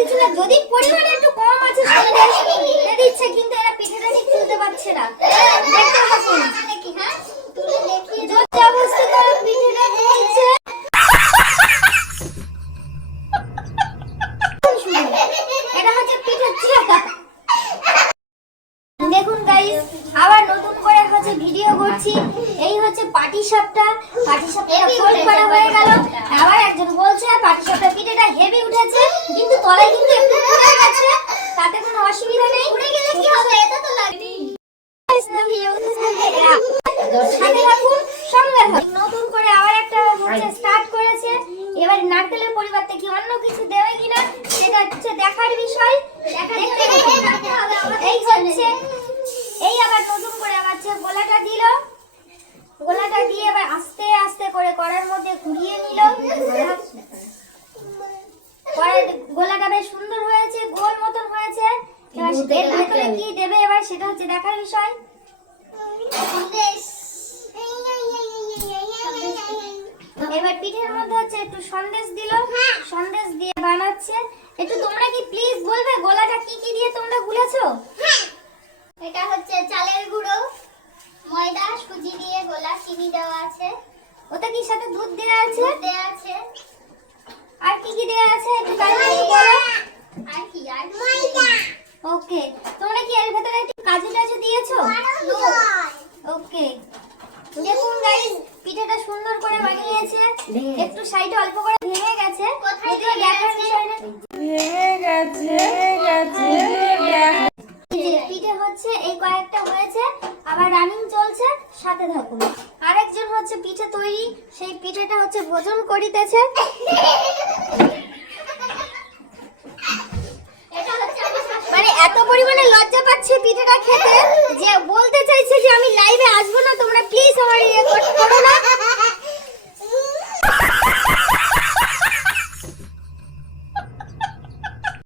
দিচ্ছে না, যদি পরিমাণে একটু কম আছে সেটা দিচ্ছে, কিন্তু এরা পিঠেটা ঠিক তুলতে পারছে না। দেখতে থাকুন, দেখি হ্যাঁ তুলে দেখি জোর জবরদস্তি করে পিঠেটা তুলছে। এটা হচ্ছে পিঠের চাকা। দেখুন গাইস, আবার নতুন করে হচ্ছে ভিডিও করছি। এই হচ্ছে পাটিসাপটা ফোল্ড করা হয়ে গেল। আবার একজন বলছে পাটিসাপটা পিঠেটা হেভি উঠেছে, কিন্তু তলায় কিন্তু একটু পুড়ে গেছে, তাতে কোনো অসুবিধা নেই। পুড়ে গেলে কি হবে, এটা তো লাগেনি। সাথে থাকুন, সঙ্গে থাকুন। নতুন করে আবার একটা হচ্ছে স্টার্ট করেছে। এবার নারকেলের পরিবর্তে কি অন্য কিছু দেবে কিনা সেটা হচ্ছে দেখার বিষয়। এই হচ্ছে এই আবার নতুন করে আবার যে গোলাটা দিল, গোলাটা দিয়ে আবার আস্তে আস্তে করে কড়ার মধ্যে ঘুরিয়ে নিল। গোলাটা বেশ সুন্দর হয়েছে, গোল মতন হয়েছে। এবার এর ভেতরে কি দেবে এবার সেটা হচ্ছে দেখার বিষয়। এবার পিঠের মধ্যে হচ্ছে একটু সন্দেশ দিল, সন্দেশ দিয়ে বানাচ্ছে। একটু তোমরা কি প্লিজ বলবে গোলাটা কি কি দিয়ে তোমরা গুলেছো? এটা হচ্ছে চালের গুঁড়ো, ময়দা, সুজি দিয়ে গোলা, চিনি দেওয়া আছে। ওটা কি সাথে দুধ দেওয়া আছে? দেওয়া আছে। আর কি কি দেওয়া আছে একটু তাড়াতাড়ি বলো। আর কি? আর ময়দা। ওকে, তোমরা কি এর ভেতরে একটু কাজু টাজু দিয়েছো? ওকে, দেখুন গাইস, পিঠাটা সুন্দর করে বানিয়েছে। একটু সাইডে অল্প করে ভেঙে গেছে, কোথায় দেখার বিষয় না। ভেঙে গেছে। এই যে পিঠে হচ্ছে এই কয়েকটা হয়েছে, আবার রানিং চলছে, সাথে থাকুন। আরেকজন হচ্ছে পিঠে তৈরি, সেই পিঠেটা হচ্ছে ভোজন করিতেছে। এটা হচ্ছে আমার শাশুড়ি। মানে এত পরিমাণে লজ্জা পাচ্ছে পিঠেটা খেতে যে বলতে চাইছে যে আমি লাইভে আসবো না, তোমরা প্লিজ